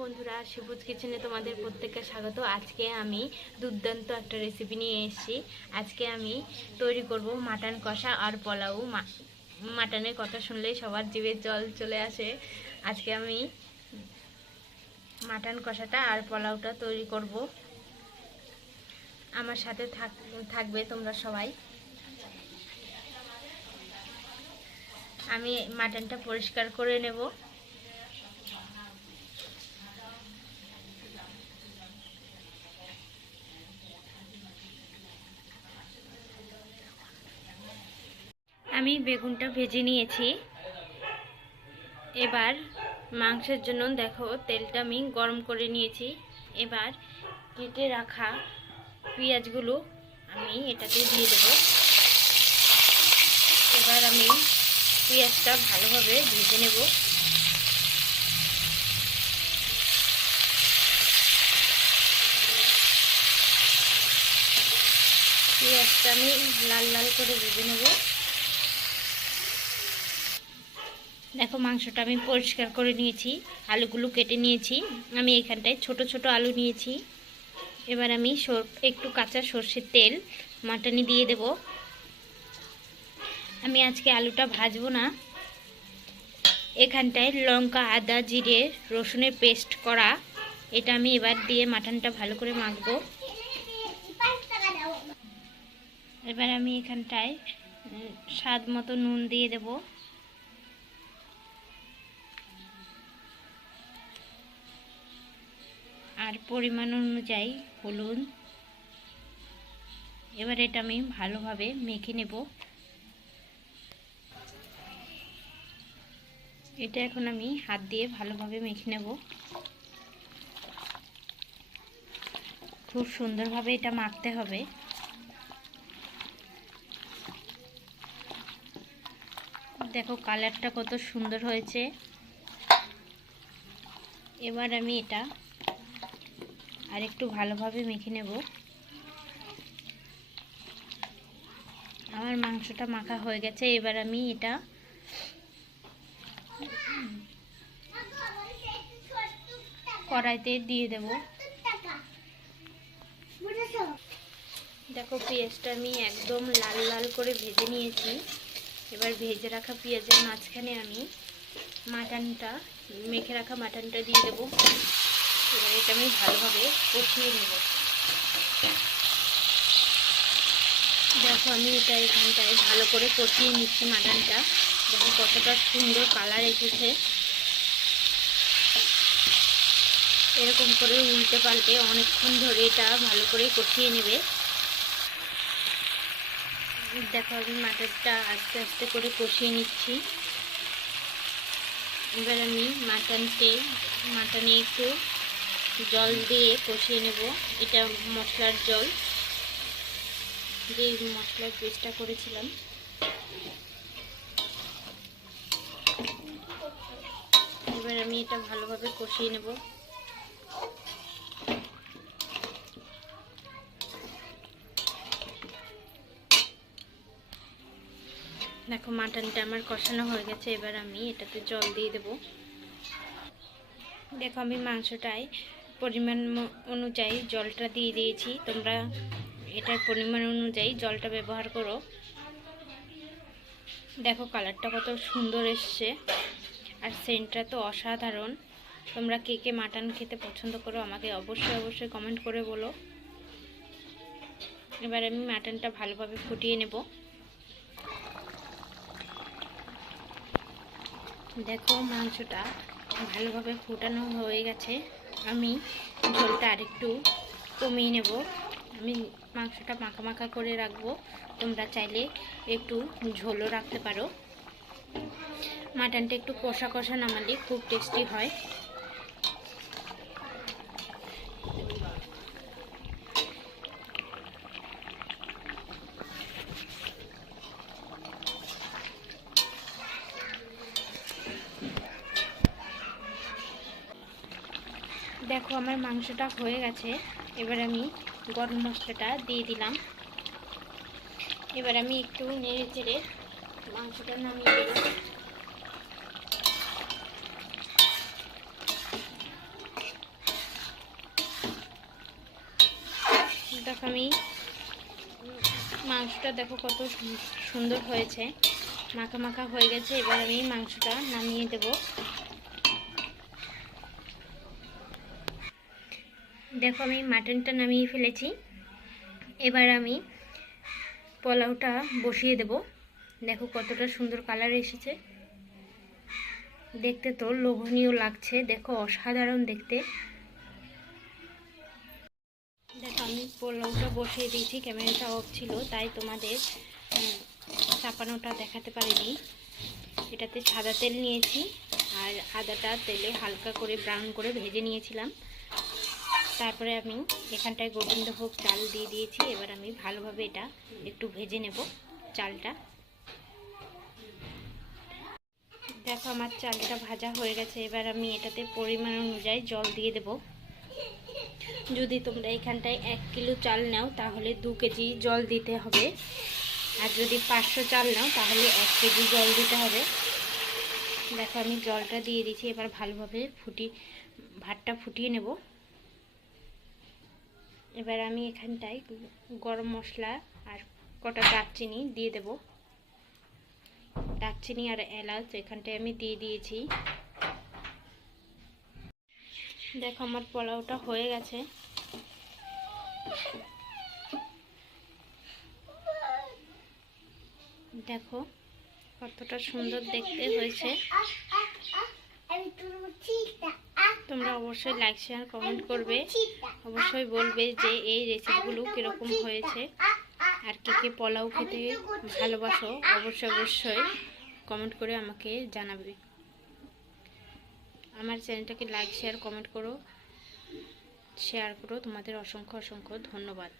বন্ধুরা, সবুজ কিচেনে তোমাদের প্রত্যেককে স্বাগত। আজকে আমি দুর্দান্ত একটা রেসিপি নিয়ে এসেছি। আজকে আমি তৈরি করব মাটন কষা আর পোলাও। মাটনের কথা শুনলেই সবার জিভে জল চলে আসে। আজকে আমি মাটন কষাটা আর পোলাওটা তৈরি করব। আমার সাথে থাকবে তোমরা সবাই। আমি মাটনটা পরিষ্কার করে নেব। আমি বেগুনটা ভেজে নিয়েছি। এবার মাংসের জন্য দেখো তেলটা আমি গরম করে নিয়েছি। এবার কেটে রাখা পেঁয়াজগুলো আমি এটাতে দিয়ে দেব। এবার আমি পেঁয়াজটা ভালোভাবে ভেজে নেব। পেঁয়াজটা আমি লাল লাল করে ভেজে নেব। দেখো মাংসটা আমি পরিষ্কার করে নিয়েছি, আলুগুলো কেটে নিয়েছি। আমি এখানটায় ছোট ছোট আলু নিয়েছি। এবার আমি একটু কাঁচা সর্ষের তেল মাটনে দিয়ে দেব। আমি আজকে আলুটা ভাজবো না। এখানটায় লঙ্কা, আদা, জিরে, রসুনের পেস্ট করা এটা আমি এবার দিয়ে মাটনটা ভালো করে মাখবো। এবার আমি এখানটায় স্বাদ মতো নুন দিয়ে দেব। আর পরিমাণ অনুযায়ী হলুদ। এবার এটা আমি ভালোভাবে মেখে নেব। এটা এখন আমি হাত দিয়ে ভালোভাবে মেখে নেব। খুব সুন্দরভাবে এটা মাখতে হবে। দেখো কালারটা কত সুন্দর হয়েছে। এবার আমি এটা আরেকটু ভালোভাবে মেখে নেব। আমার মাংসটা মাখা হয়ে গেছে। এবার আমি এটা কড়াইতে দিয়ে দেব। দেখো পেঁয়াজটা আমি একদম লাল লাল করে ভেজে নিয়েছি। এবার ভেজে রাখা পেঁয়াজের মাঝখানে আমি মেখে রাখা মাটনটা দিয়ে দেব। এবার এটা আমি ভালোভাবে কষিয়ে নেব। দেখো আমি এটা এখানটায় ভালো করে কষিয়ে নিচ্ছি মাটনটা। দেখো কতটা সুন্দর কালার এসেছে। এরকম করে উল্টে পাল্টে অনেকক্ষণ ধরে এটা ভালো করে কষিয়ে নেবে। দেখো আমি মাটনটা আস্তে আস্তে করে কষিয়ে নিচ্ছি। এবার আমি মাটনে একটু জল দিয়ে কষিয়ে নেব। এটা মশলার জল, যে মশলার পেস্টটা করেছিলাম। এবার আমি এটা ভালোভাবে কষিয়ে নেব। দেখো মাটনটা আমার কষানো হয়ে গেছে। এবার আমি এটাতে জল দিয়ে দেব। দেখো আমি মাংসটায় পরিমাণ অনুযায়ী জলটা দিয়ে দিয়েছি। তোমরা এটার পরিমাণ অনুযায়ী জলটা ব্যবহার করো। দেখো কালারটা কত সুন্দর এসছে আর সেন্টটা তো অসাধারণ। তোমরা কে কে মাটন খেতে পছন্দ করো আমাকে অবশ্যই কমেন্ট করে বলো। এবার আমি মাটনটা ভালোভাবে ফুটিয়ে নেব। দেখো মাংসটা ভালোভাবে ফুটানো হয়ে গেছে। আমি ঝোলটা আরেকটু কমিয়ে নেব। আমি মাংসটা মাখা মাখা করে রাখবো। তোমরা চাইলে একটু ঝোলও রাখতে পারো। মাটনটা একটু কষা কষা নামালে খুব টেস্টি হয়। দেখো আমার মাংসটা হয়ে গেছে। এবার আমি গরম মশলাটা দিয়ে দিলাম। এবার আমি একটু নেড়ে চেড়ে মাংসটা নামিয়ে দেব। দেখো আমি মাংসটা দেখো কত সুন্দর হয়েছে, মাখা মাখা হয়ে গেছে। এবার আমি মাংসটা নামিয়ে দেব। দেখো আমি মাটনটা নামিয়ে ফেলেছি। এবার আমি পোলাওটা বসিয়ে দেব। দেখো কতটা সুন্দর কালার এসেছে, দেখতে তো লোভনীয় লাগছে। দেখো অসাধারণ দেখতে। দেখো আমি পোলাওটা বসিয়ে দিয়েছি, ক্যামেরাটা অফ ছিল তাই তোমাদের চাপানোটা দেখাতে পারিনি। এটাতে সাদা তেল নিয়েছি আর আদাটা তেলে হালকা করে ব্রাউন করে ভেজে নিয়েছিলাম। তারপরে আমি এখানটায় গোবিন্দভোগ চাল দিয়ে দিয়েছি। এবার আমি ভালোভাবে এটা একটু ভেজে নেব চালটা। দেখো আমার চালটা ভাজা হয়ে গেছে। এবার আমি এটাতে পরিমাণ অনুযায়ী জল দিয়ে দেব। যদি তোমরা এখানটায় 1 কিলো চাল নাও তাহলে 2 কেজি জল দিতে হবে, আর যদি 500 চাল নাও তাহলে 1 কেজি জল দিতে হবে। দেখো আমি জলটা দিয়ে দিয়েছি। এবার ভালোভাবে ভাতটা ফুটিয়ে নেব। এবার আমি এখানটায় গরম মশলা আর কটা দারচিনি দিয়ে দেব। দারচিনি আর এলাচ এখানটায় আমি দিয়ে দিয়েছি। দেখো আমার পোলাওটা হয়ে গেছে। দেখো কতটা সুন্দর দেখতে হয়েছে। তোমরা অবশ্যই লাইক শেয়ার কমেন্ট করবে, অবশ্যই বলবে যে এই রেসিপিগুলো কীরকম হয়েছে, আর কে কে পোলাও খেতে ভালোবাসো অবশ্যই কমেন্ট করে আমাকে জানাবে। আমার চ্যানেলটাকে লাইক শেয়ার কমেন্ট করো, শেয়ার করো। তোমাদের অসংখ্য ধন্যবাদ।